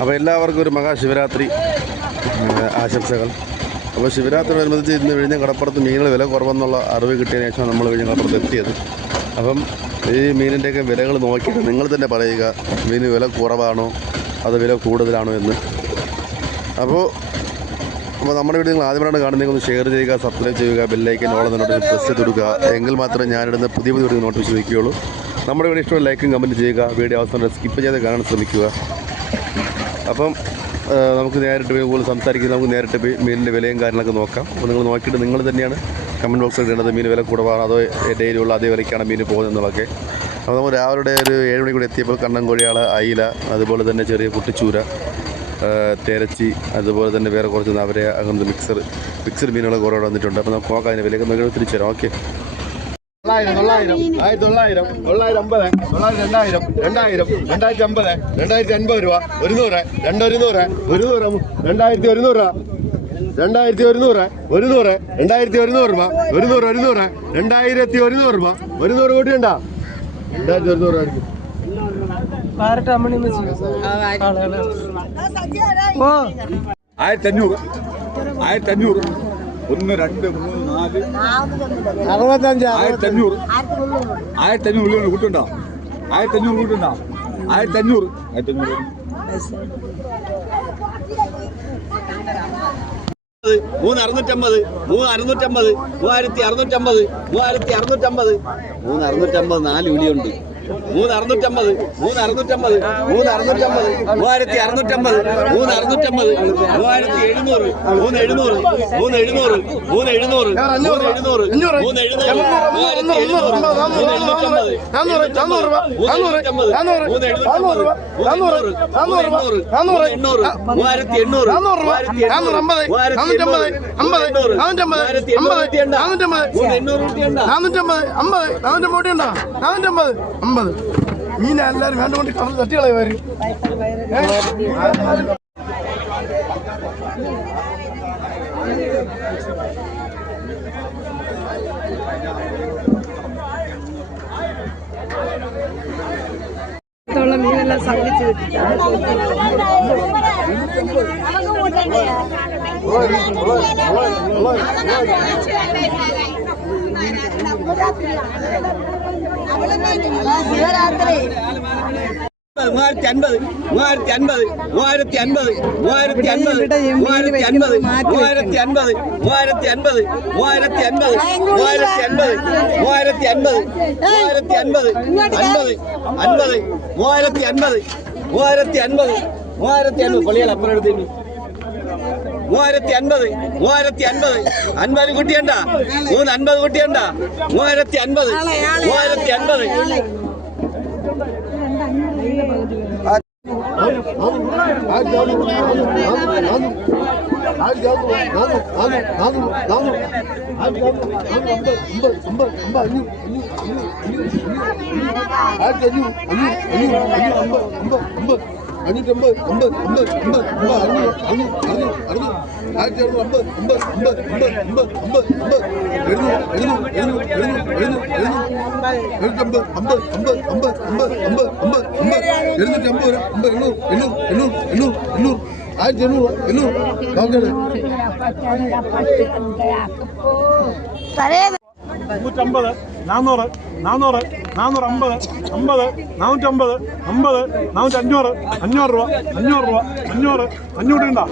അപ്പോൾ എല്ലാവർക്കും ഒരു മഹാശിവരാത്രി ആശംസകൾ. അപ്പോൾ ശിവരാത്രിയോടനുബന്ധിച്ച് ഇന്ന് വിഴിഞ്ഞ കടപ്പുറത്ത് മീനുകൾ വില കുറവെന്നുള്ള അറിവ് കിട്ടിയതിന് ശേഷം നമ്മൾ വിഴിഞ്ഞ കടപ്പുറത്ത് എത്തിയത്. അപ്പം ഈ മീനിന്റെയൊക്കെ വിലകൾ നോക്കിയിട്ട് നിങ്ങൾ തന്നെ പറയുക മീന് വില കുറവാണോ അത് വില കൂടുതലാണോ എന്ന്. അപ്പോൾ അപ്പോൾ നമ്മുടെ വീട് നിങ്ങൾ ആദ്യമായിട്ടാണ് കാണുന്നതെങ്കിൽ ഒന്ന് ഷെയർ ചെയ്യുക സബ്സ്ക്രൈബ് ചെയ്യുക ബെല്ലൈക്കൻ ഓളം നോട്ടിഫിക്കേഷൻ പ്രസ് ചെയ്ത് കൊടുക്കുക. എങ്കിൽ മാത്രമേ ഞാനിടുന്ന പുതിയ പുതിയ നോട്ടിഫിക്കേഷൻ വയ്ക്കുകയുള്ളൂ നമ്മുടെ വീഡിയോ ഇഷ്ടമുള്ള ലൈക്കും കമന്റ് ചെയ്യുക. വീഡിയോ അവസാനം സ്കിപ്പ് ചെയ്ത് കാണാൻ ശ്രമിക്കുക. അപ്പം നമുക്ക് നേരിട്ട് പോയി കൂടുതൽ സംസാരിക്കുന്നത് നമുക്ക് നേരിട്ട് പോയി മീനിന്റെ വിലയും കാര്യങ്ങളൊക്കെ നോക്കാം. അപ്പോൾ നിങ്ങൾ നോക്കിയിട്ട് നിങ്ങൾ തന്നെയാണ് കമന്റ് ബോക്സിൽ ഇടേണ്ടത്. മീൻ വില കുറവാണ്? അതോ ഡെയിലി ഉള്ള അതേ വിലയ്ക്കാണ് മീൻ പോകുന്നത് എന്നുള്ളതൊക്കെ. അപ്പോൾ നമ്മൾ രാവിലെ ഒരു ഏഴ് മണി കൂടി എത്തിയപ്പോൾ കണ്ണൻ കോഴിയാൾ അയില അതുപോലെ തന്നെ ചെറിയ കുട്ടിച്ചൂര തേരച്ചി അതുപോലെ തന്നെ വേറെ കുറച്ച് നവര അങ്ങനത്തെ മിക്സർ മിക്സർ മീനുകൾ കുറേ ഇവിടെ വന്നിട്ടുണ്ട്. അപ്പോൾ നമുക്ക് നോക്കാം അതിന്റെ വിലയൊക്കെ. നോക്കി തിരിച്ചു തരാം ഓക്കെ. തൊള്ളായിരം തൊള്ളായിരം. ആയിരത്തി തൊള്ളായിരം തൊള്ളായിരം അമ്പത് തൊള്ളായിരത്തി രണ്ടായിരം രണ്ടായിരം രണ്ടായിരത്തി അമ്പത് രണ്ടായിരത്തി അൻപത് രൂപ ഒരുന്നൂറ് രണ്ടൊരുന്നൂറ് ഒരുന്നൂറ് രണ്ടായിരത്തി ഒരുന്നൂറ് രൂപ രണ്ടായിരത്തി ഒരുന്നൂറ് ഒരുന്നൂറ് രണ്ടായിരത്തി ഒരുന്നൂറ് രൂപ ഒരുന്നൂറ് ഒരുന്നൂറ് രണ്ടായിരത്തി ഒരുന്നൂറ് രൂപ ഒരുന്നൂറ് കൂട്ടിയുണ്ടാ രണ്ടായിരത്തി ഒരുന്നൂറ് ഓ ആയിരത്തി അഞ്ഞൂറ് ആയിരത്തി അഞ്ഞൂറ് ഒന്ന് രണ്ട് മൂന്ന് അറുപത്തഞ്ച് ആയിരത്തി അഞ്ഞൂറ് ആയിരത്തി കൂട്ടുണ്ടോ ആയിരത്തി അഞ്ഞൂറ് കൂട്ടുണ്ടോ ആയിരത്തി അഞ്ഞൂറ് ആയിരത്തി അഞ്ഞൂറ് മൂന്ന് അറുന്നൂറ്റമ്പത് മൂന്ന് അറുന്നൂറ്റമ്പത് മൂവായിരത്തി അറുന്നൂറ്റമ്പത് മൂവായിരത്തി അറുന്നൂറ്റമ്പത്. മൂന്ന് അറുന്നൂറ്റമ്പത് നാല് വിളിയുണ്ട് മൂന്ന് അറുന്നൂറ്റമ്പത് മൂന്ന് അറുന്നൂറ്റമ്പത് മൂന്ന് അറുന്നൂറ്റമ്പത് മൂവായിരത്തി അറുന്നൂറ്റമ്പത് മൂന്ന് അറുന്നൂറ്റമ്പത് മൂവായിരത്തി എഴുന്നൂറ് മൂന്ന് എഴുന്നൂറ് മൂന്ന് എഴുന്നൂറ് മൂന്ന് എഴുന്നൂറ് മൂന്ന് എഴുന്നൂറ് മൂന്ന് എഴുന്നൂറ് മൂവായിരത്തി എഴുന്നൂറ് മൂന്ന് എഴുന്നൂറ്റമ്പത് മൂന്ന് എഴുന്നൂറ്റമ്പത് മൂന്ന് എണ്ണൂറ് എണ്ണൂറ് മൂവായിരത്തി എണ്ണൂറ് മൂവായിരത്തി എണ്ണൂറ് മൂവായിരത്തി എണ്ണൂറ് മൂവായിരത്തി എണ്ണൂറ് നാനൂറ്റമ്പത് അമ്പത് നാനൂറ്റമ്പത് കൂട്ടിയുണ്ടോ നാനൂറ്റമ്പത് അമ്പത് അമ്പത് മീൻ എല്ലാവരും വേണ്ടുകൊണ്ട് കടൽ തട്ടികളെ വരും മീനെല്ലാം സംഘിച്ച് ശിവരാത്രി മൂവായിരത്തി അൻപത് മൂവായിരത്തി അൻപത് മൂവായിരത്തി അൻപത് മൂവായിരത്തി അൻപത് മൂവായിരത്തി അൻപത് മൂവായിരത്തി അൻപത് മൂവായിരത്തി അൻപത് മൂവായിരത്തി അൻപത് മൂവായിരത്തി അൻപത് മൂവായിരത്തി അൻപത് മൂവായിരത്തി അൻപത് അൻപത് അൻപത് മൂവായിരത്തി അൻപത് മൂവായിരത്തി അൻപത് മൂവായിരത്തി അൻപത് പൊളിയാൽ അപ്പുറം എടുത്തിട്ട് മൂവായിരത്തി അൻപത് മൂവായിരത്തി അൻപത് അൻപത് കുട്ടിയണ്ട? മൂന്ന് അൻപത് കുട്ടിയണ്ട മൂവായിരത്തി അൻപത് മൂവായിരത്തി അൻപത് അഞ്ഞൂറ്റമ്പത് അമ്പത് അമ്പത് അമ്പത് അമ്പത് അറുന്നൂറ് അറുന്നൂറ് അറുന്നൂറ് ആയിരത്തി അറുന്നൂറ് അമ്പത് അമ്പത് അമ്പത് അമ്പത് അമ്പത് അമ്പത് അമ്പത് എഴുന്നൂറ് എഴുന്നൂറ് എഴുന്നൂറ് എഴുന്നൂറ് എഴുന്നൂറ് എഴുന്നൂറ് എഴുന്നൂറ്റമ്പത് അമ്പത് അമ്പത് അമ്പത് അമ്പത് അമ്പത് അമ്പത് അമ്പത് എഴുന്നൂറ്റി അമ്പത് രൂപ അമ്പത് എണ്ണൂറ് എണ്ണൂറ് എണ്ണൂറ് എണ്ണൂറ് എണ്ണൂറ് ആയിരത്തി എണ്ണൂറ് എണ്ണൂറ് നോക്കണേ നൂറ്റമ്പത് നാന്നൂറ് നാന്നൂറ് നാന്നൂറ് അമ്പത് അമ്പത് നാനൂറ്റമ്പത് അമ്പത് നാനൂറ്റി അഞ്ഞൂറ് അഞ്ഞൂറ് രൂപ അഞ്ഞൂറ് രൂപ അഞ്ഞൂറ് അഞ്ഞൂറ് ഉണ്ടോ